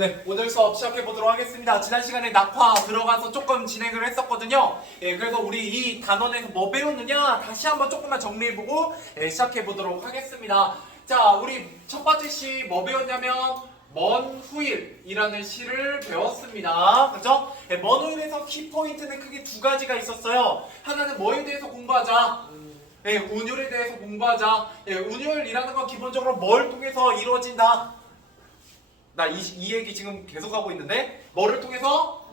네, 오늘 수업 시작해 보도록 하겠습니다. 지난 시간에 낙화 들어가서 조금 진행을 했었거든요. 그래서 우리 이 단원에서 뭐 배웠느냐 다시 한번 조금만 정리해보고 시작해 보도록 하겠습니다. 자, 우리 첫 번째 시 뭐 배웠냐면 먼 후일이라는 시를 배웠습니다. 그죠? 먼 후일에서 키포인트는 크게 두 가지가 있었어요. 하나는 뭐에 대해서 공부하자. 운율에 대해서 공부하자. 운율이라는 건 기본적으로 뭘 통해서 이루어진다. 나 이 얘기 지금 계속 하고 있는데 뭐를 통해서?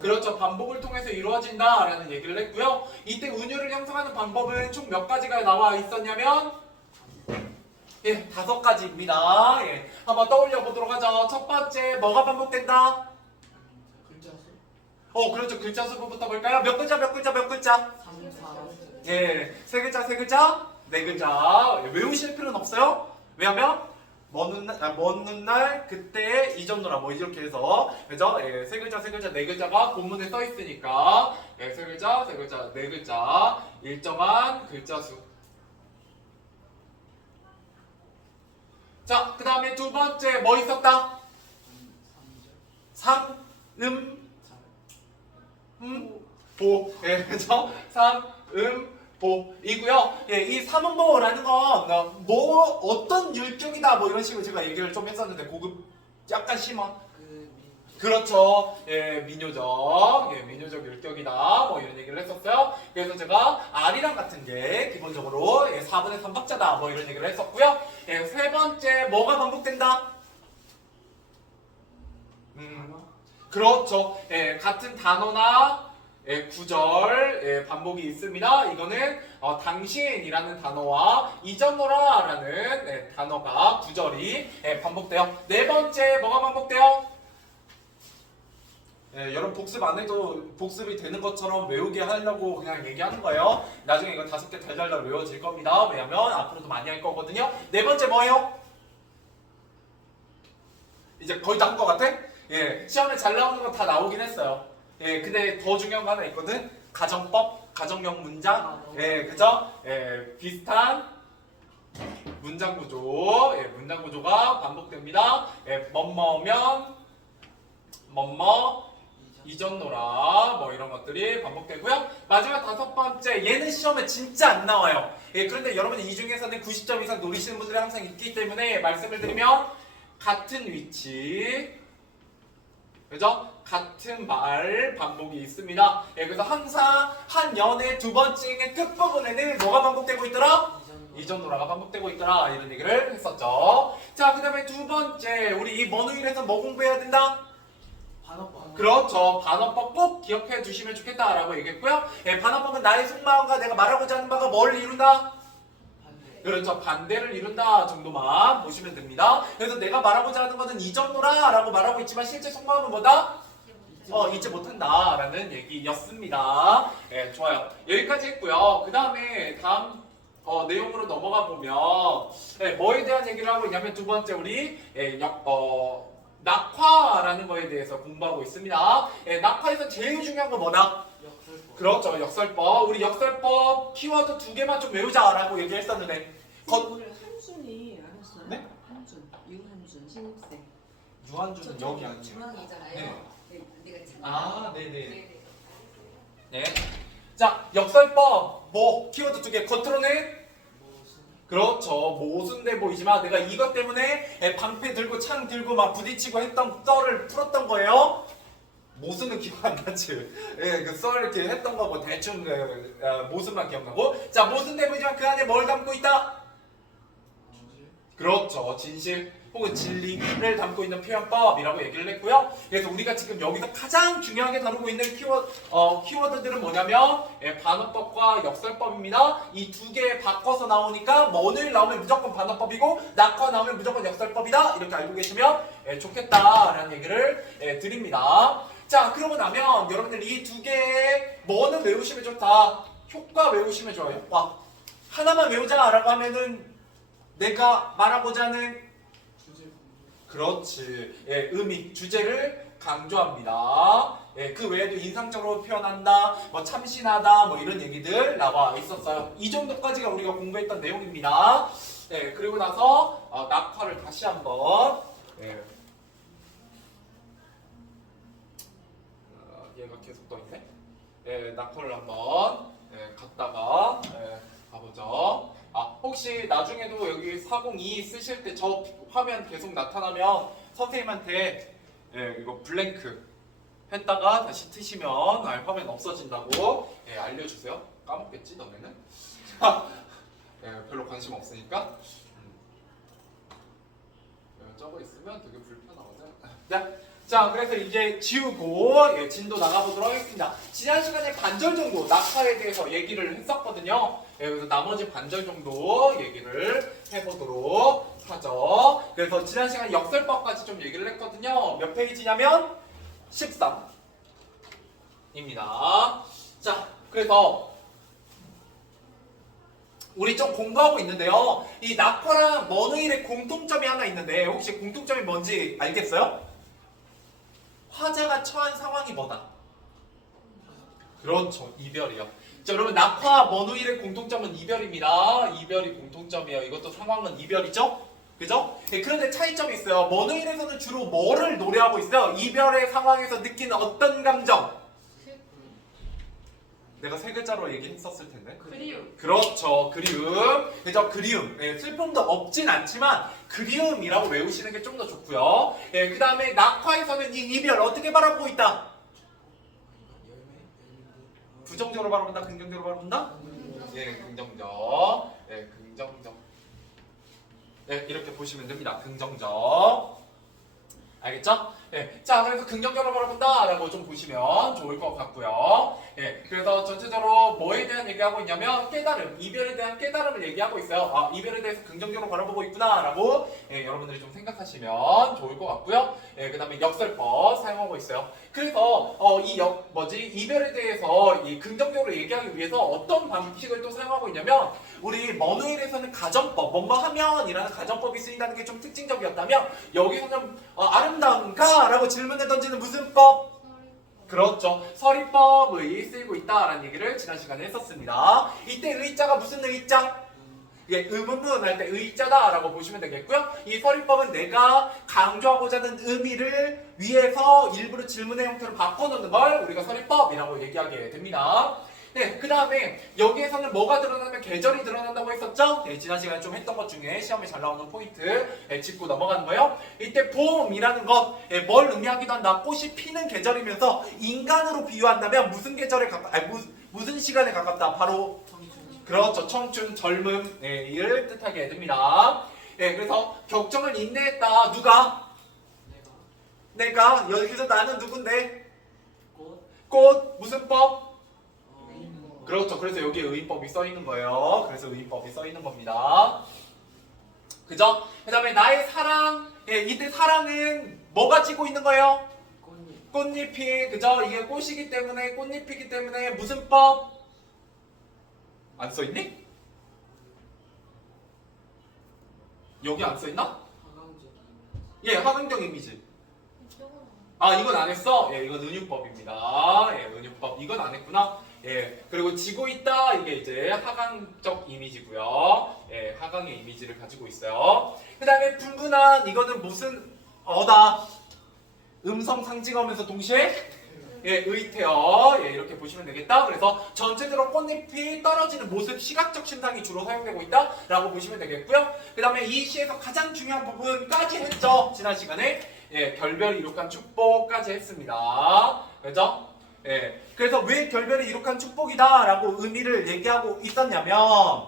그렇죠. 반복을 통해서 이루어진다 라는 얘기를 했고요. 이때 운율을 형성하는 방법은 총 몇 가지가 나와 있었냐면 5가지입니다. 한번 떠올려 보도록 하죠. 첫 번째 뭐가 반복된다? 글자 수? 그렇죠. 글자 수부터 볼까요? 몇 글자 몇 글자 몇 글자? 3, 4. 세 글자 세 글자 네 글자. 외우실 필요는 없어요. 왜냐면 먼 훗날 그때 이전노라 뭐 이렇게 해서 그죠? 세 글자 세 글자 네 글자가 본문에 써 있으니까 세 글자 세 글자 네 글자 일정한 글자 수. 자, 그 다음에 두 번째 뭐 있었다? 삼, 보. 그죠? 삼, 보이고요. 이 삼음보라는 건 뭐 어떤 율격이다 뭐 이런 식으로 제가 얘기를 좀 했었는데 고급 약간 심한. 그렇죠. 민요적. 민요적 율격이다. 뭐 이런 얘기를 했었어요. 그래서 제가 R이랑 같은 게 기본적으로 4분의 3박자다. 뭐 이런 얘기를 했었고요. 세 번째 뭐가 반복된다? 그렇죠. 같은 단어나 구절 반복이 있습니다. 이거는 당신이라는 단어와 잊어노라라는 단어가 구절이 반복돼요. 네 번째 뭐가 반복돼요? 여러분 복습 안 해도 복습이 되는 것처럼 외우게 하려고 그냥 얘기하는 거예요. 나중에 이거 5개 달달달 외워질 겁니다. 왜냐면 앞으로도 많이 할 거거든요. 네 번째 뭐예요? 이제 거의 다 한 것 같아? 시험에 잘 나오는 건 다 나오긴 했어요. 근데 더 중요한 거 하나 있거든. 가정법, 가정형 문장. 그죠? 비슷한 문장 구조. 문장 구조가 반복됩니다. 뭐뭐면 뭐뭐 이전노라 뭐 이런 것들이 반복되고요. 마지막 5번째 얘는 시험에 진짜 안 나와요. 그런데 여러분이 이 중에서는 90점 이상 노리시는 분들이 항상 있기 때문에 말씀을 드리면 같은 위치 그죠? 같은 말 반복이 있습니다. 그래서 항상 한 연의 두 번째의 끝부분에는 뭐가 반복되고 있더라? 이전노라가 반복되고 있더라 이런 얘기를 했었죠. 자, 그 다음에 두 번째 우리 이 먼후일에서 뭐 공부해야 된다? 반어법. 그렇죠. 반어법 꼭 기억해 두시면 좋겠다라고 얘기했고요. 반어법은 나의 속마음과 내가 말하고자 하는 바가 뭘 이룬다? 그렇죠. 반대를 이룬다 정도만 보시면 됩니다. 그래서 내가 말하고자 하는 것은 이전노라 라고 말하고 있지만 실제 속마음은 뭐다? 잊지 못한다 라는 얘기였습니다. 좋아요. 여기까지 했고요. 그 다음에 다음 내용으로 넘어가 보면 뭐에 대한 얘기를 하고 있냐면 두 번째 우리 낙화라는 거에 대해서 공부하고 있습니다. 낙화에서 제일 중요한 건 뭐다? 역설법. 그렇죠. 역설법. 우리 역설법 키워드 2개만 좀 외우자라고 얘기했었는데 우리 한준이 안 했어요? 네? 한준, 유한준, 신입생. 유한준은 여기 아니에요. 중앙이잖아요. 네. 내가 참. 아, 네네. 네네. 네. 자, 역설법 뭐 키워드 2개 겉으로는 그렇죠. 모순돼 보이지만 내가 이것 때문에 방패 들고 창 들고 막 부딪히고 했던 썰을 풀었던 거예요. 모순은 기억 안 나지. 그 썰 이렇게 했던 거고 대충 모순만 기억나고. 자, 모순돼 보이지만 그 안에 뭘 담고 있다? 그렇죠. 진실 혹은 진리를 담고 있는 표현법이라고 얘기를 했고요. 그래서 우리가 지금 여기서 가장 중요하게 다루고 있는 키워드들은 뭐냐면 반어법과 역설법입니다. 이 두 개 바꿔서 나오니까 먼을 나오면 무조건 반어법이고 낙화 나오면 무조건 역설법이다. 이렇게 알고 계시면 좋겠다라는 얘기를 드립니다. 자, 그러고 나면 여러분들 이 두 개의 뭐는 외우시면 좋다. 효과 외우시면 좋아요. 효과. 하나만 외우자라고 하면은 내가 말하고자 하는 그렇지. 의미, 주제를 강조합니다. 그 외에도 인상적으로 표현한다, 뭐 참신하다, 뭐 이런 얘기들 나와 있었어요. 이 정도까지가 우리가 공부했던 내용입니다. 그리고 나서 낙화를 다시 한번 얘가 계속 떠 있네. 예, 낙커를 한번 갔다가 가보죠. 아, 혹시 나중에도 여기 402 쓰실 때 저 화면 계속 나타나면 선생님한테 이거 블랭크 했다가 다시 트시면 화면 없어진다고 알려주세요. 까먹겠지 너네는? 별로 관심 없으니까. 적어 있으면 되게 불편하거든. 자, 그래서 이제 지우고 진도 나가보도록 하겠습니다. 지난 시간에 반절 정도 낙하에 대해서 얘기를 했었거든요. 그래서 나머지 반절 정도 얘기를 해보도록 하죠. 그래서 지난 시간에 역설법까지 좀 얘기를 했거든요. 몇 페이지냐면 13입니다. 자, 그래서 우리 좀 공부하고 있는데요. 이 낙화랑 머느일의 공통점이 하나 있는데 혹시 공통점이 뭔지 알겠어요? 화자가 처한 상황이 뭐다? 그렇죠. 이별이요. 자, 여러분 낙화 머느일의 공통점은 이별입니다. 이별이 공통점이에요. 이것도 상황은 이별이죠? 그죠? 그런데 차이점이 있어요. 머느일에서는 주로 뭐를 노래하고 있어요? 이별의 상황에서 느끼는 어떤 감정? 내가 세 글자로 얘기했었을 텐데. 그리움. 그렇죠. 그리움. 그죠? 그리움. 슬픔도 없진 않지만 그리움이라고 외우시는 게 좀 더 좋고요. 그 다음에 낙화에서는 이 이별 어떻게 바라보고 있다? 부정적으로 바라본다? 긍정적으로 바라본다? 긍정적. 긍정적. 이렇게 보시면 됩니다. 긍정적. 알겠죠? 자, 그래서 긍정적으로 바라본다라고 좀 보시면 좋을 것 같고요. 그래서 전체적으로 뭐에 대한 얘기하고 있냐면 깨달음, 이별에 대한 깨달음을 얘기하고 있어요. 아, 이별에 대해서 긍정적으로 바라보고 있구나라고 여러분들이 좀 생각하시면 좋을 것 같고요. 그 다음에 역설법 사용하고 있어요. 그래서 이별에 대해서 이 긍정적으로 얘기하기 위해서 어떤 방식을 또 사용하고 있냐면 우리 머느일에서는 가정법, 뭐뭐 하면이라는 가정법이 쓰인다는 게 좀 특징적이었다면 여기서는 아름다운가? 라고 질문을 던지는 무슨 법? 그렇죠. 서리법의 쓰이고 있다라는 얘기를 지난 시간에 했었습니다. 이때 의자가 무슨 의자? 의문문 할 때 의자다라고 보시면 되겠고요. 이 서리법은 내가 강조하고자 하는 의미를 위해서 일부러 질문의 형태로 바꿔놓는 걸 우리가 서리법이라고 얘기하게 됩니다. 그 다음에 여기에서는 뭐가 드러나면 계절이 드러난다고 했었죠? 지난 시간에 좀 했던 것 중에 시험에 잘 나오는 포인트 짚고 넘어가는 거예요. 이때 봄이라는 것, 뭘 의미하기도 한다. 꽃이 피는 계절이면서 인간으로 비유한다면 무슨 계절에 무슨 시간에 가깝다? 바로 그렇죠. 청춘, 젊음을 뜻하게 됩니다. 그래서 격정을 인내했다. 누가? 내가. 여기서 나는 누군데? 꽃. 무슨 법? 그렇죠. 그래서 여기에 의인법이 써있는 거예요. 그래서 의인법이 써있는 겁니다. 그죠? 그 다음에 나의 사랑. 이때 사랑은 뭐가 지고 있는 거예요? 꽃잎이. 그죠? 이게 꽃이기 때문에 꽃잎이기 때문에 무슨 법? 안 써있니? 여기 안 써있나? 하강적 이미지. 아, 이건 안 했어? 이건 은유법입니다. 은유법. 이건 안 했구나. 그리고 지고 있다. 이게 이제 하강적 이미지고요. 하강의 이미지를 가지고 있어요. 그 다음에 분분한. 이거는 무슨 어다? 음성 상징하면서 동시에 의태어. 이렇게 보시면 되겠다. 그래서 전체적으로 꽃잎이 떨어지는 모습, 시각적 심상이 주로 사용되고 있다 라고 보시면 되겠고요. 그 다음에 이 시에서 가장 중요한 부분까지 했죠. 지난 시간에 결별이 이룩한 축복까지 했습니다. 그렇죠? 그래서 왜 결별이 이룩한 축복이다 라고 의미를 얘기하고 있었냐면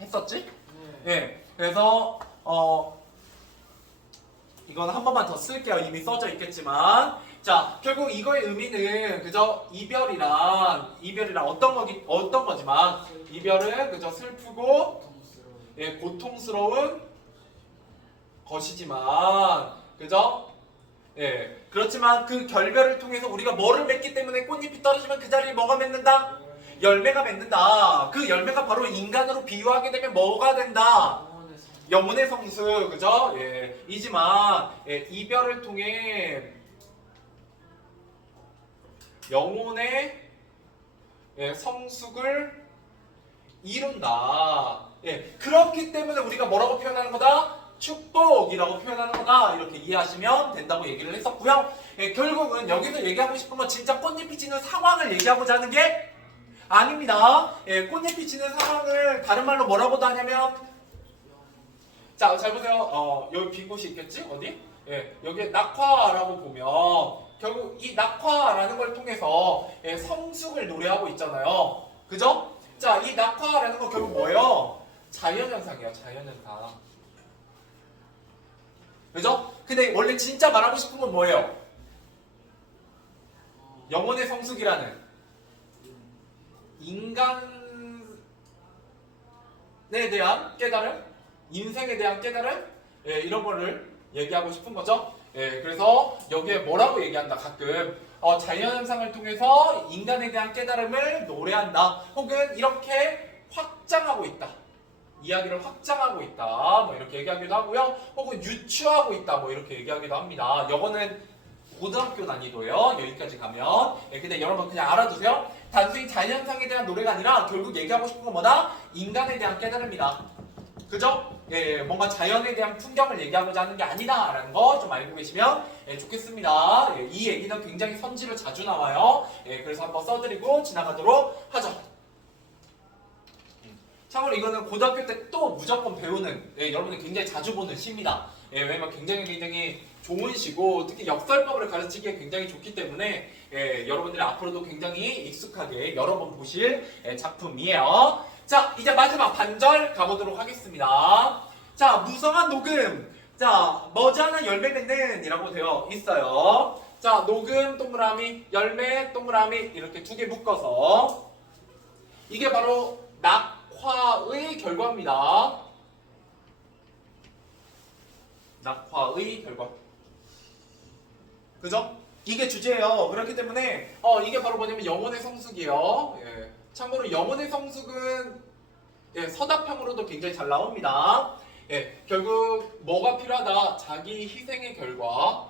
했었지? 그래서 이건 한 번만 더 쓸게요. 이미 써져 있겠지만 자, 결국 이거의 의미는 그저 이별이란 어떤 거지만 이별은 그저 슬프고 고통스러운 것이지만 그죠? 그렇지만 그 결별을 통해서 우리가 뭐를 맺기 때문에 꽃잎이 떨어지면 그 자리에 뭐가 맺는다? 열매가 맺는다. 그 열매가 바로 인간으로 비유하게 되면 뭐가 된다? 영혼의 성수, 그죠? 이지만 이별을 통해 영혼의 성숙을 이룬다. 그렇기 때문에 우리가 뭐라고 표현하는 거다? 축복이라고 표현하는 거다 이렇게 이해하시면 된다고 얘기를 했었고요. 예, 결국은 여기서 얘기하고 싶은 건 진짜 꽃잎이 지는 상황을 얘기하고자 하는 게 아닙니다. 예, 꽃잎이 지는 상황을 다른 말로 뭐라고도 하냐면 자, 잘 보세요. 여기 빈 곳이 있겠지? 어디? 예, 여기 낙화라고 보면 결국 이 낙화라는 걸 통해서 예, 성숙을 노래하고 있잖아요. 그죠? 자, 이 낙화라는 건 결국 뭐예요? 자연현상이에요. 자연현상. 그죠? 근데 원래 진짜 말하고 싶은 건 뭐예요? 영혼의 성숙이라는 인간에 대한 깨달음, 인생에 대한 깨달음, 예, 이런 거를 얘기하고 싶은 거죠. 예, 그래서 여기에 뭐라고 얘기한다 가끔 자연현상을 통해서 인간에 대한 깨달음을 노래한다 혹은 이렇게 확장하고 있다 이야기를 확장하고 있다 뭐 이렇게 얘기하기도 하고요 혹은 유추하고 있다 뭐 이렇게 얘기하기도 합니다. 이거는 고등학교 난이도예요. 여기까지 가면 예, 근데 여러분 그냥 알아두세요. 단순히 자연현상에 대한 노래가 아니라 결국 얘기하고 싶은 건 뭐다? 인간에 대한 깨달음이다. 그죠? 예, 뭔가 자연에 대한 풍경을 얘기하고자 하는 게 아니다라는 거 좀 알고 계시면 예, 좋겠습니다. 예, 이 얘기는 굉장히 선지로 자주 나와요. 예, 그래서 한번 써드리고 지나가도록 하죠. 참고로 이거는 고등학교 때 또 무조건 배우는 예, 여러분이 굉장히 자주 보는 시입니다. 예, 왜냐면 굉장히 좋은 시고 특히 역설법을 가르치기에 굉장히 좋기 때문에 예, 여러분들이 앞으로도 굉장히 익숙하게 여러 번 보실 예, 작품이에요. 자, 이제 마지막 반절 가보도록 하겠습니다. 자, 무성한 녹음. 자, 머지않은 열매 맺는 이라고 되어 있어요. 자, 녹음 동그라미, 열매 동그라미 이렇게 두 개 묶어서 이게 바로 낙화의 결과입니다. 낙화의 결과. 그죠? 이게 주제예요. 그렇기 때문에 이게 바로 뭐냐면 영혼의 성숙이에요. 예. 참고로 영혼의 성숙은 예, 서답형으로도 굉장히 잘 나옵니다. 예, 결국 뭐가 필요하다? 자기 희생의 결과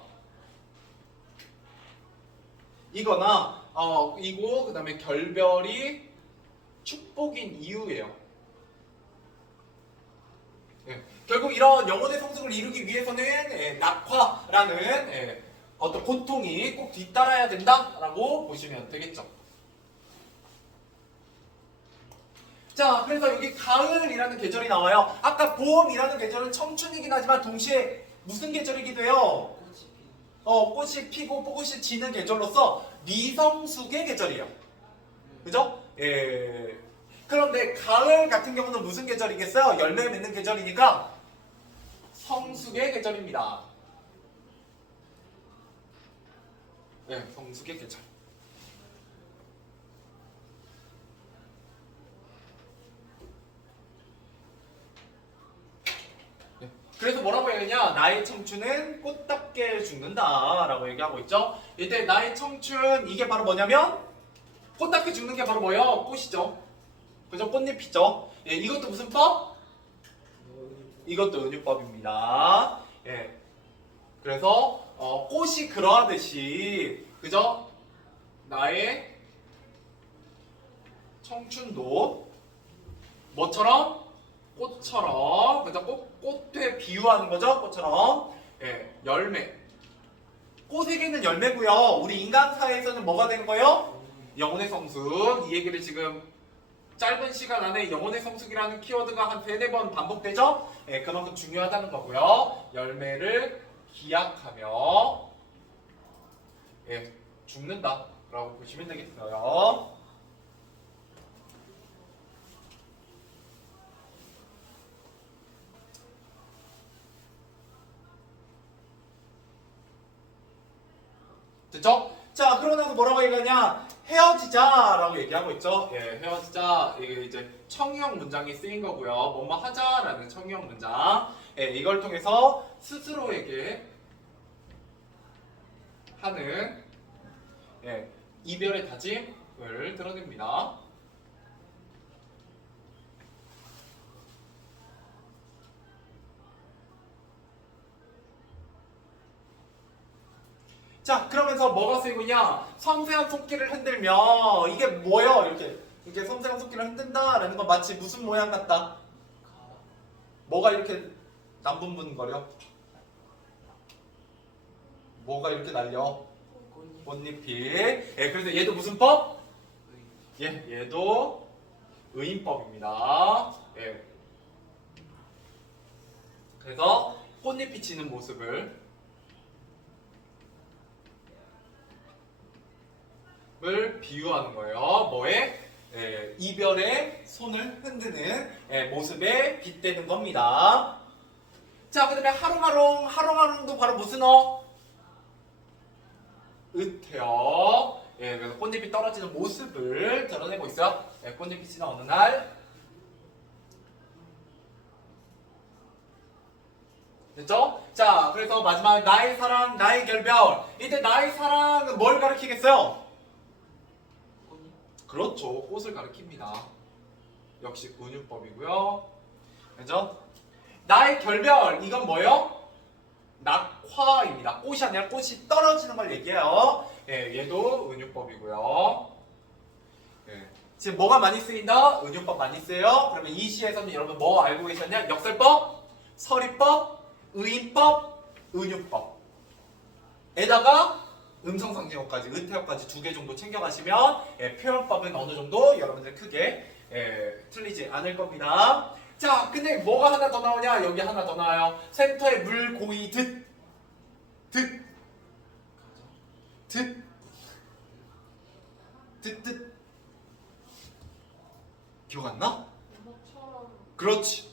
이거나 이고 그 다음에 결별이 축복인 이유예요. 예, 결국 이런 영혼의 성숙을 이루기 위해서는 예, 낙화라는 예, 어떤 고통이 꼭 뒤따라야 된다라고 보시면 되겠죠. 자, 그래서 여기 가을이라는 계절이 나와요. 아까 봄이라는 계절은 청춘이긴 하지만 동시에 무슨 계절이기도 해요? 꽃이 피고 꽃이 지는 계절로서 미성숙의 계절이에요. 그죠? 예. 그런데 가을 같은 경우는 무슨 계절이겠어요? 열매 맺는 계절이니까 성숙의 계절입니다. 네, 성숙의 계절. 그래서 뭐라고 얘기하냐? 나의 청춘은 꽃답게 죽는다 라고 얘기하고 있죠. 이때 나의 청춘 이게 바로 뭐냐면 꽃답게 죽는 게 바로 뭐예요? 꽃이죠. 그죠? 꽃잎이죠. 예, 이것도 무슨 법? 이것도 은유법입니다. 예. 그래서 꽃이 그러하듯이 그죠? 나의 청춘도 뭐처럼? 꽃처럼 그죠? 꽃에 비유하는 거죠? 꽃처럼 예, 열매 꽃에게는 열매고요. 우리 인간 사회에서는 뭐가 되는 거예요? 영혼의 성숙. 이 얘기를 지금 짧은 시간 안에 영혼의 성숙이라는 키워드가 한 3-4번 반복되죠? 예, 그만큼 중요하다는 거고요. 열매를 기약하며 예, 죽는다 라고 보시면 되겠어요. 됐죠? 자, 그러고 나서 뭐라고 얘기하냐? 헤어지자라고 얘기하고 있죠. 예, 헤어지자. 이게 이제 청유형 문장이 쓰인 거고요. 뭐뭐 하자라는 청유형 문장. 예, 이걸 통해서 스스로에게 하는 예, 이별의 다짐을 드러냅니다. 자, 그러면서 뭐가 쓰이고 있냐? 섬세한 손길을 흔들며 이게 뭐예요? 이렇게 섬세한 손길을 흔든다라는 건 마치 무슨 모양 같다? 뭐가 이렇게 남분분거려. 뭐가 이렇게 날려? 꽃잎이. 예, 그래서 얘도 무슨 법? 예, 얘도 의인법입니다. 예. 그래서 꽃잎이 지는 모습을 비유하는 거예요. 뭐에? 예, 이별의 손을 흔드는 예, 모습에 빗대는 겁니다. 자, 그 다음에 하롱하롱도 바로 무슨 어? 으태어. 예, 그래서 꽃잎이 떨어지는 모습을 드러내고 있어요. 예, 꽃잎이 지는 어느 날. 됐죠? 자, 그래서 마지막 나의 사랑, 나의 결별. 이때 나의 사랑은 뭘 가리키겠어요? 그렇죠. 꽃을 가리킵니다. 역시 은유법이고요. 그죠? 나의 결별, 이건 뭐예요? 낙화입니다. 꽃이 아니라 꽃이 떨어지는 걸 얘기해요. 예, 얘도 은유법이고요. 예. 지금 뭐가 많이 쓰인다? 은유법 많이 쓰여요. 그러면 이 시에서는 여러분 뭐 알고 계셨냐? 역설법, 서리법, 의인법, 은유법. 에다가 음성상징어까지, 의태어까지 2개 정도 챙겨가시면 예, 표현법은 어느 정도 여러분들 크게 틀리지 않을 겁니다. 자, 근데 뭐가 하나 더 나오냐? 여기 하나 더 나와요. 센터에 물, 고이, 듣. 기억 안 나? 그렇지.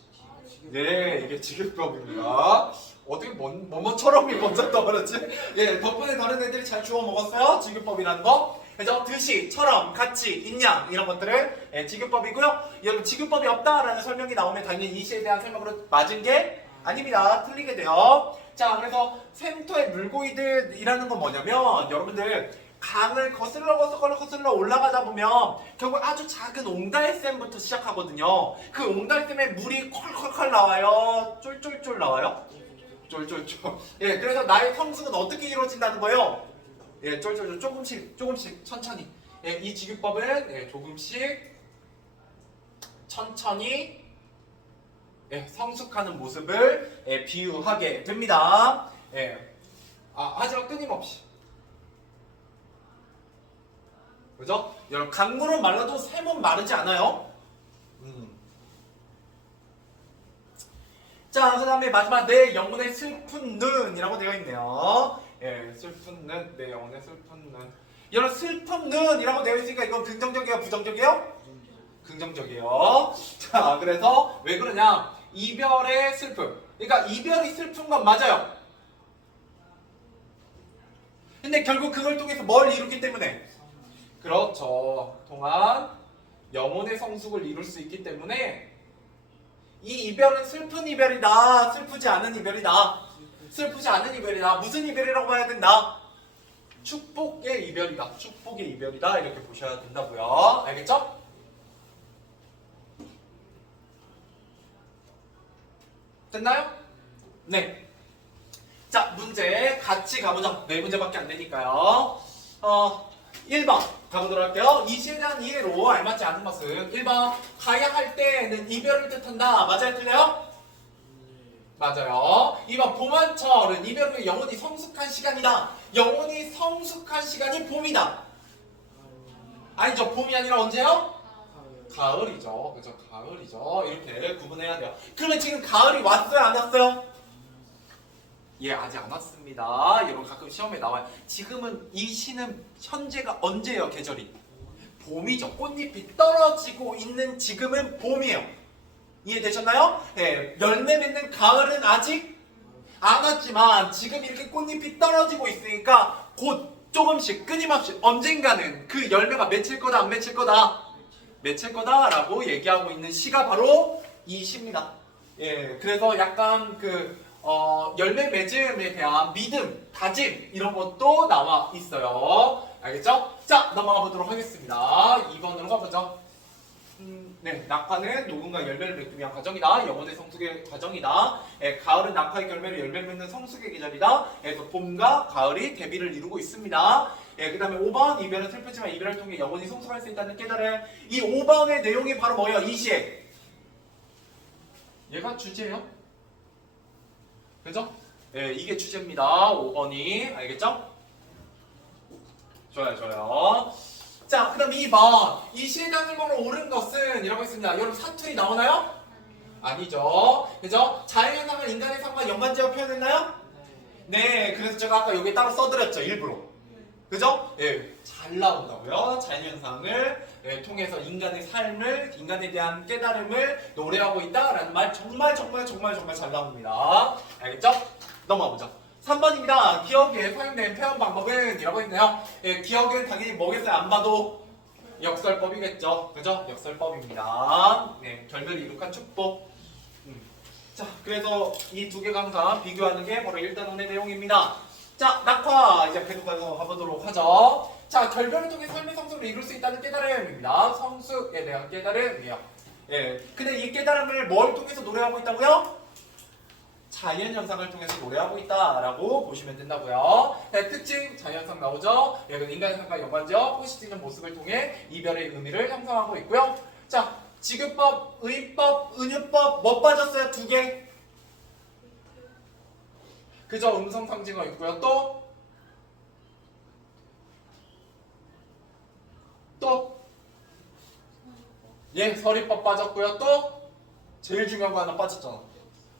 네, 이게 지급법입니다. 어떻게 뭐뭐처럼이 먼저 떠버렸지? 예, 덕분에 다른 애들이 잘 주워 먹었어요. 지급법이라는 거. 그래서 듯이, 처럼, 같이, 인양 이런 것들을 예, 지급법이고요. 여러분 지급법이 없다라는 설명이 나오면 당연히 이 시에 대한 설명으로 맞은 게 아닙니다. 틀리게 돼요. 자, 그래서 센터의 물고기들이라는 건 뭐냐면 여러분들 강을 거슬러 올라가다 보면 결국 아주 작은 옹달샘부터 시작하거든요. 그 옹달샘에 물이 컬컬컬 나와요. 쫄쫄쫄 나와요. 쫄쫄쫄. 예, 그래서 나의 성숙은 어떻게 이루어진다는 거예요? 예, 쫄쫄쫄 조금씩 천천히. 예, 이 지급법은 예, 조금씩 천천히 예, 성숙하는 모습을 예, 비유하게 됩니다. 예. 하지만 끊임없이. 그죠? 여러분 강물은 말라도 샘은 마르지 않아요. 자, 그 다음에 마지막 내 영혼의 슬픈 눈이라고 되어 있네요. 예, 슬픈 눈, 내 영혼의 슬픈 눈. 여러분 슬픈 눈이라고 되어 있으니까 이건 긍정적이에요, 부정적이에요? 긍정적이에요. 자, 그래서 왜 그러냐? 이별의 슬픔. 그러니까 이별이 슬픈 건 맞아요. 근데 결국 그걸 통해서 뭘 이루기 때문에? 그렇죠. 동안 영혼의 성숙을 이룰 수 있기 때문에 이 이별은 슬픈 이별이다. 슬프지 않은 이별이다. 슬프지 않은 이별이다. 무슨 이별이라고 봐야 된다? 축복의 이별이다. 축복의 이별이다. 이렇게 보셔야 된다고요. 알겠죠? 됐나요? 네. 자, 문제 같이 가보죠. 4문제밖에 안 되니까요. 1번 가보도록 할게요. 이 시에 대한 이해로 알맞지 않은 것은 1번 가야 할 때는 이별을 뜻한다. 맞아요? 틀려요? 맞아요. 2번 봄한철은 이별 후에 영혼이 성숙한 시간이다. 영혼이 성숙한 시간이 봄이다. 아니죠. 봄이 아니라 언제요? 가을이죠. 그죠? 가을이죠. 이렇게 구분해야 돼요. 그러면 지금 가을이 왔어요? 안 왔어요? 예, 아직 안 왔습니다. 여러분 가끔 시험에 나와요. 지금은 이 시는 현재가 언제예요? 계절이? 봄이죠. 꽃잎이 떨어지고 있는 지금은 봄이에요. 이해되셨나요? 네, 열매 맺는 가을은 아직 안 왔지만 지금 이렇게 꽃잎이 떨어지고 있으니까 곧 조금씩 끊임없이 언젠가는 그 열매가 맺힐 거다 안 맺힐 거다? 맺힐 거다라고 얘기하고 있는 시가 바로 이 시입니다. 예, 그래서 약간 열매 맺음에 대한 믿음, 다짐 이런 것도 나와 있어요. 알겠죠? 자, 넘어가 보도록 하겠습니다. 2번으로 가보죠. 네, 낙화는 녹음과 열매를 맺기 위한 과정이다. 영혼의 성숙의 과정이다. 가을은 낙화의 열매를 열매 맺는 성숙의 계절이다. 그래서 봄과 가을이 대비를 이루고 있습니다. 그 다음에 5번 이별은 슬프지만 이별을 통해 영혼이 성숙할 수 있다는 깨달음. 이 5번의 내용이 바로 뭐예요? 이 시에 얘가 주제예요. 그죠? 예, 이게 주제입니다. 5번이 알겠죠? 좋아요, 좋아요. 자, 그다음 2번. 이 실장님으로 옳은 것은 이라고 했습니다. 여러분 사투리 나오나요? 아니죠. 그죠? 자연현상을 인간의 삶과 연관지어 표현했나요? 네, 그래서 제가 아까 여기 따로 써드렸죠, 일부러. 그죠? 예, 잘 나온다고요. 자연현상을 통해서 인간의 삶을, 인간에 대한 깨달음을 노래하고 있다라는 말 정말 잘 나옵니다. 알겠죠? 넘어가 보죠. 3번입니다. 기억에 사용된 표현 방법은 이라고 했네요. 예, 기억은 당연히 뭐겠어요? 안 봐도 역설법이겠죠. 그죠? 역설법입니다. 네, 결별이 이룩한 축복. 자, 그래서 이 두 개가 항상 비교하는 게 바로 1단원의 내용입니다. 자, 낙화 이제 계속해서 가보도록 하죠. 자, 결별을 통해 삶의 성숙을 이룰 수 있다는 깨달음입니다. 성숙에 대한 깨달음이에요. 예, 근데 이 깨달음을 뭘 통해서 노래하고 있다고요? 자연현상을 통해서 노래하고 있다라고 보시면 된다고요. 네, 특징 자연현상 나오죠. 여기 인간의 삶과 연관지어 꽃이 지는 모습을 통해 이별의 의미를 형성하고 있고요. 자, 지급법, 의법, 은유법 뭐 빠졌어요? 두 개. 그죠? 음성 상징어 있고요. 또 예, 서리법 빠졌고요. 또 제일 중요한 거 하나 빠졌잖아.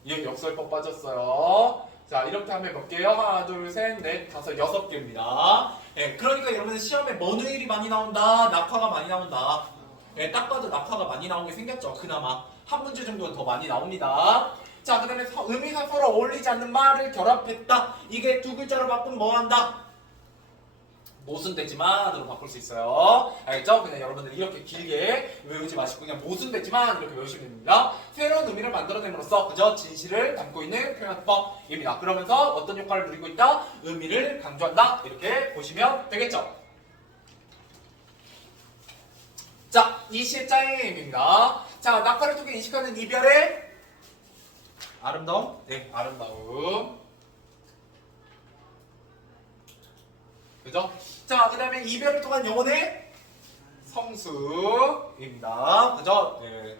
예, 역설법 빠졌어요. 자, 이렇게 하면 몇 개요? 하나, 둘, 셋, 넷, 다섯, 6개입니다. 예, 그러니까 여러분 시험에 먼우일이 많이 나온다, 낙화가 많이 나온다. 예, 딱 봐도 낙화가 많이 나오게 생겼죠. 그나마 한 문제 정도는 더 많이 나옵니다. 자, 그 다음에 의미가 서로 어울리지 않는 말을 결합했다. 이게 두 글자로 바꾸면 뭐 한다? 모순되지만으로 바꿀 수 있어요. 알겠죠? 그냥 여러분들 이렇게 길게 외우지 마시고 그냥 모순되지만 이렇게 외우시면 됩니다. 새로운 의미를 만들어냄으로써 그저 진실을 담고 있는 표현법입니다. 그러면서 어떤 효과를 누리고 있다? 의미를 강조한다. 이렇게 보시면 되겠죠? 자, 이 시자임입니다. 자, 낙화를 통해 인식하는 이별의 아름다움? 네, 아름다움. 그죠? 자, 그 다음에 이별을 통한 영혼의 성숙입니다. 그죠? 네.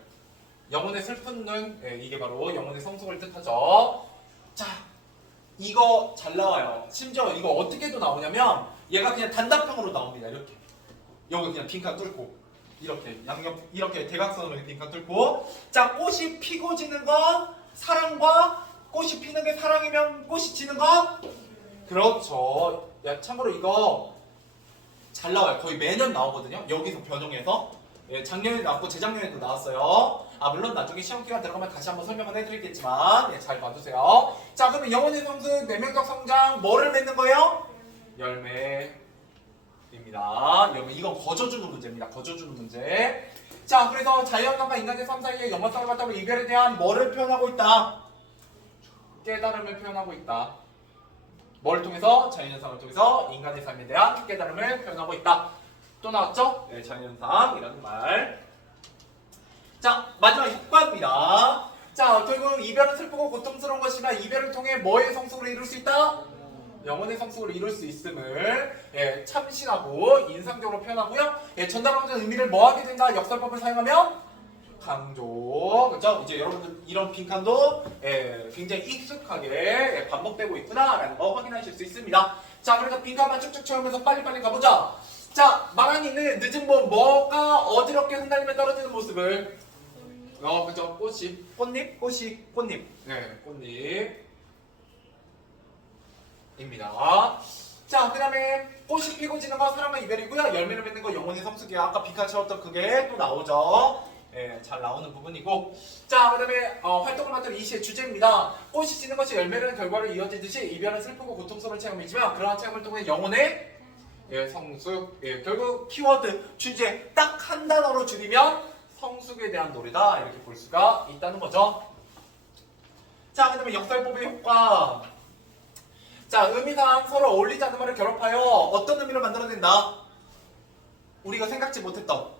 영혼의 슬픈 눈, 네, 이게 바로 영혼의 성숙을 뜻하죠. 자, 이거 잘 나와요. 심지어 이거 어떻게도 나오냐면 얘가 그냥 단답형으로 나옵니다. 이렇게. 여기 그냥 빈칸 뚫고 이렇게 양옆 이렇게 대각선으로 빈칸 뚫고 자, 꽃이 피고 지는 건 사랑과 꽃이 피는 게 사랑이면 꽃이 지는 건 그렇죠. 야, 참고로 이거 잘 나와요. 거의 매년 나오거든요. 여기서 변형해서. 예, 작년에 나왔고 재작년에도 나왔어요. 아, 물론 나중에 시험 기간 들어가면 다시 한번 설명을 해드리겠지만 예, 잘 봐주세요. 자, 그러면 영혼의 성숙, 내면적 성장 뭐를 맺는 거예요? 열매입니다. 여러분 이건 거저주는 문제입니다. 거저주는 문제. 자, 그래서 자연과 인간의 삶 사이의 연관성을 바탕으로 이별에 대한 뭐를 표현하고 있다? 깨달음을 표현하고 있다. 뭘 통해서? 자연현상을 통해서 인간의 삶에 대한 깨달음을 표현하고 있다. 또 나왔죠? 네, 자연현상이라는 말. 자, 마지막 효과입니다. 자, 결국 이별은 슬프고 고통스러운 것이나 이별을 통해 뭐의 성숙을 이룰 수 있다? 영혼의 성숙을 이룰 수 있음을 예, 참신하고 인상적으로 표현하고요. 예, 전달하고자 의미를 뭐하게 된다? 역설법을 사용하면 강조. 그죠? 이제 여러분들 이런 빈칸도 굉장히 익숙하게 반복되고 있구나라는 거 확인하실 수 있습니다. 자, 그래서 빈칸만 쭉쭉 채우면서 빨리빨리 가보자. 자, 마랑이는 늦은 봄 뭐가 어지럽게 흩날리며 떨어지는 모습을 그죠? 꽃잎? 꽃잎. 네, 꽃잎입니다. 자, 그 다음에 꽃이 피고 지는 거 사랑과 이별이고요. 열매를 맺는 거 영혼의 성숙이야. 아까 빈칸 채웠던 그게 또 나오죠. 예, 잘 나오는 부분이고. 자, 그 다음에 활동을 맡은 이 시의 주제입니다. 꽃이 지는 것이 열매라는 결과로 이어지듯이 이별은 슬프고 고통스러운 체험이지만 그러한 체험을 통해 영혼의 성숙. 예, 결국 키워드, 주제 딱 한 단어로 줄이면 성숙에 대한 노래다. 이렇게 볼 수가 있다는 거죠. 자, 그 다음에 역설법의 효과. 자, 의미상 서로 어울리지 않는 말을 결합하여 어떤 의미를 만들어낸다? 우리가 생각지 못했던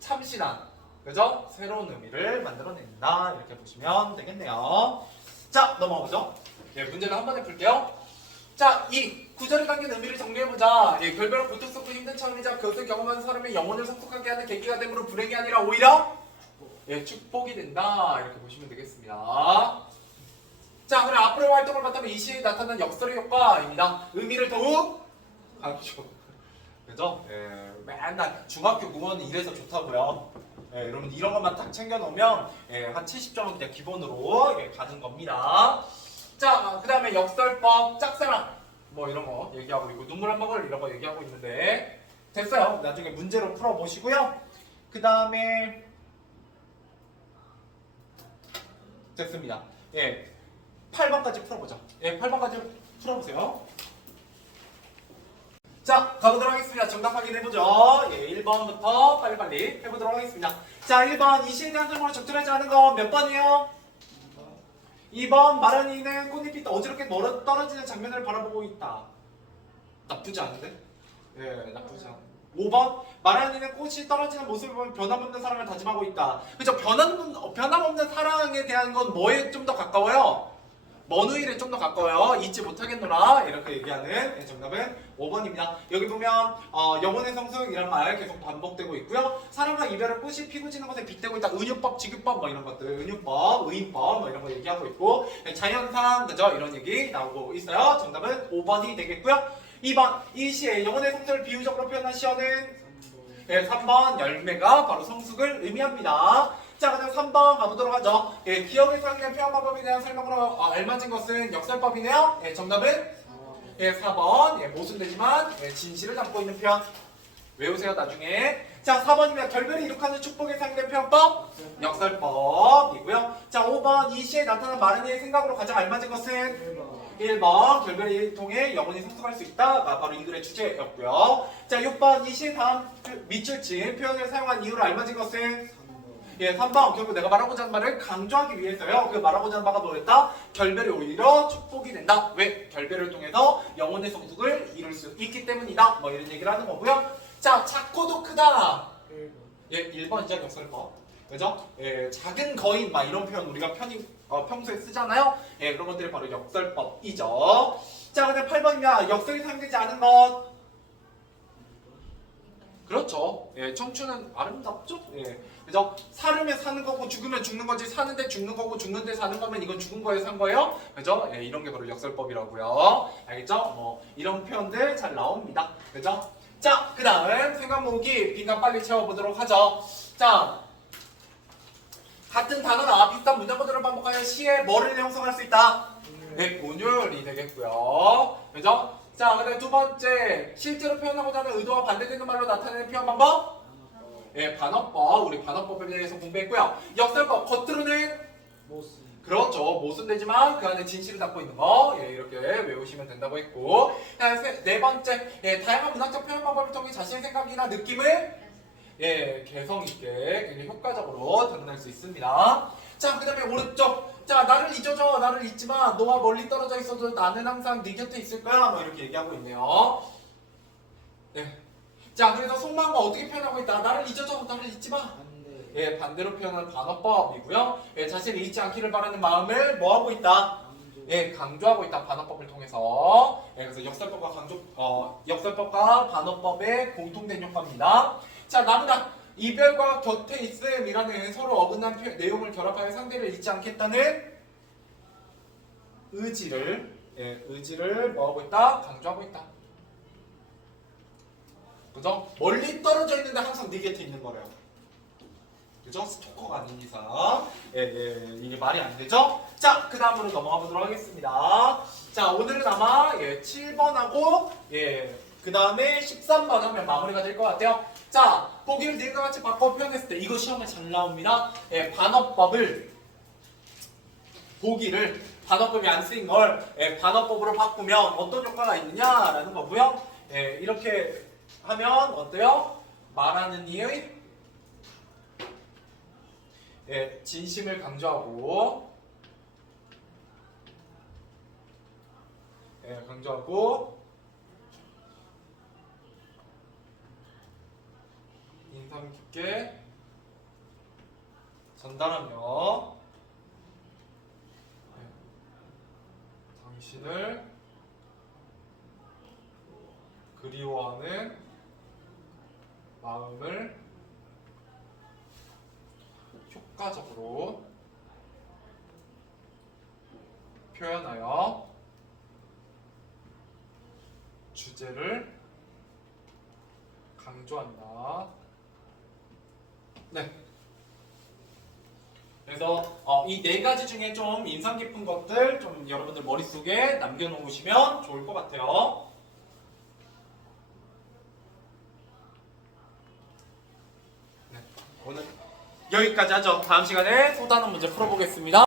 참신한, 그죠? 새로운 의미를 만들어낸다. 이렇게 보시면 되겠네요. 자, 넘어가보죠. 예, 문제는 한 번에 풀게요. 자, 이 구절에 담긴 의미를 정리해보자. 예, 결별은 고통스럽고 힘든 차원이자 그것을 경험하는 사람의 영혼을 성숙하게 하는 계기가 되므로 불행이 아니라 오히려 축복이 된다. 이렇게 보시면 되겠습니다. 자, 그럼 앞으로 활동을 받다면 이 시에 나타난 역설의 효과입니다. 의미를 더욱 강조. 그죠? 예, 맨날 중학교 국어는 이래서 좋다고요. 예, 여러분 이런 것만 딱 챙겨놓으면 예, 한 70점은 그냥 기본으로 예, 가는 겁니다. 자, 그 다음에 역설법, 짝사랑 뭐 이런 거 얘기하고 있고 눈물 한 방울 이런 거 얘기하고 있는데 됐어요. 나중에 문제로 풀어보시고요. 그 다음에 됐습니다. 예, 8번까지 풀어보죠. 예, 8번까지 풀어보세요. 자, 가보도록 하겠습니다. 정답 확인해보죠. 예, 1번부터 빨리빨리 해보도록 하겠습니다. 자, 1번 이 시에 대한 설명을 적절하지 않은 건 몇 번이에요? 2번 마른이는 꽃잎이 어지럽게 떨어지는 장면을 바라보고 있다. 나쁘지 않은데? 예, 나쁘지 않아. 5번 마른이는 꽃이 떨어지는 모습을 보면 변함없는 사랑을 다짐하고 있다. 그죠? 변함없는 사랑에 대한 건 뭐에 좀 더 가까워요? 먼 후일에 좀 더 가까워요. 잊지 못하겠노라 이렇게 얘기하는 정답은 5번입니다. 여기 보면 영혼의 성숙이란 말 계속 반복되고 있고요. 사랑과 이별을 꽃이 피고 지는 것에 빗대고 있다. 은유법, 지급법 뭐 이런 것들, 은유법, 의인법 뭐 이런 거 얘기하고 있고 자연상 그죠? 이런 얘기 나오고 있어요. 정답은 5번이 되겠고요. 2번 이 시에 영혼의 성숙을 비유적으로 표현한 시어는 3번 열매가 바로 성숙을 의미합니다. 자, 그다음 3번 가보도록 하죠. 예, 기억에 사용된 표현방법에 대한 설명으로 알맞은 것은 역설법이네요. 예, 정답은 4번. 예, 모순되지만 진실을 담고 있는 표현. 외우세요, 나중에. 자, 4번이면 결별을 이룩하는 축복에 사용된 표현법. 역설법이고요. 자, 5번 이 시에 나타난 마른이의 생각으로 가장 알맞은 것은 1번 결별을 통해 영혼이 성숙할 수 있다가 바로 이 글의 주제였고요. 자, 6번 이 시에 다음 밑줄 친 표현을 사용한 이유로 알맞은 것은 3번 결국 내가 말하고자 하는 말을 강조하기 위해서요. 그 말하고자 하는 바가 뭐였다? 결별이 오히려 축복이 된다. 왜? 결별을 통해서 영혼의 성숙을 이룰 수 있기 때문이다. 뭐 이런 얘기를 하는 거고요. 자, 작고도 크다. 1번이죠, 역설법. 그죠? 작은 거인 막 이런 표현 우리가 평소에 쓰잖아요. 그런 것들이 바로 역설법이죠. 자, 근데 8번이면 역설이 사용되지 않은 것. 그렇죠. 청춘은 아름답죠. 그죠? 살으면 사는 거고 죽으면 죽는 거지. 사는데 죽는 거고 죽는데 사는 거면 이건 죽은 거예요, 산 거예요? 그죠? 이런 게 바로 역설법이라고요. 알겠죠? 뭐 이런 표현들 잘 나옵니다. 그죠? 자, 그 다음 생각 모으기 빈칸 빨리 채워보도록 하죠. 자, 같은 단어나 비슷한 문장구조를 반복하여 시에 뭐를 형성할 수 있다? 운율이 되겠고요. 그죠? 자, 그다음 두 번째 실제로 표현하고자 하는 의도와 반대되는 말로 나타내는 표현 방법? 반어법. 우리 반어법에 대해서 공부했고요. 역설법 겉으로는 그렇죠. 모순되지만 그 안에 진실을 담고 있는 거 이렇게 외우시면 된다고 했고 네 번째 다양한 문학적 표현 방법을 통해 자신의 생각이나 느낌을 개성 있게 굉장히 효과적으로 드러낼 수 있습니다. 자, 그 다음에 오른쪽. 자, 나를 잊어줘. 나를 잊지 마. 너와 멀리 떨어져 있어도 나는 항상 네 곁에 있을 거야. 뭐 이렇게 얘기하고 있네요. 자, 그래서 속마음과 어떻게 표현하고 있다. 나를 잊어줘. 나를 잊지 마. 반대로 표현하는 반어법이고요. 자신을 잊지 않기를 바라는 마음을 뭐하고 있다? 강조하고 있다. 반어법을 통해서. 그래서 역설법과 반어법의 공통된 효과입니다. 자, 나무다 이별과 곁에 있음이라는 서로 어긋난 내용을 결합하여 상대를 잊지 않겠다는 의지를 뭐하고 있다? 강조하고 있다. 그죠? 멀리 떨어져 있는데 항상 네 곁에 있는 거래요. 그죠? 스토커가 아닌 이상. 이게 말이 안 되죠? 자, 그 다음으로 넘어가 보도록 하겠습니다. 자, 오늘은 아마 7번하고 그 다음에 13번 하면 마무리가 될 것 같아요. 자, 보기를 니은과 같이 바꿔 표현했을 때 이거 시험에 잘 나옵니다. 반어법을 보기를 반어법이 안 쓰인 걸 반어법으로 바꾸면 어떤 효과가 있느냐라는 거고요. 이렇게 하면 어때요? 말하는 이의 진심을 강조하고 인상 깊게 전달하며 당신을 그리워하는 마음을 효과적으로 표현하여 주제를 강조한다. 네. 그래서 이 네 가지 중에 좀 인상 깊은 것들 좀 여러분들 머릿속에 남겨놓으시면 좋을 것 같아요. 네. 오늘 여기까지 하죠. 다음 시간에 또 다른 문제 풀어보겠습니다.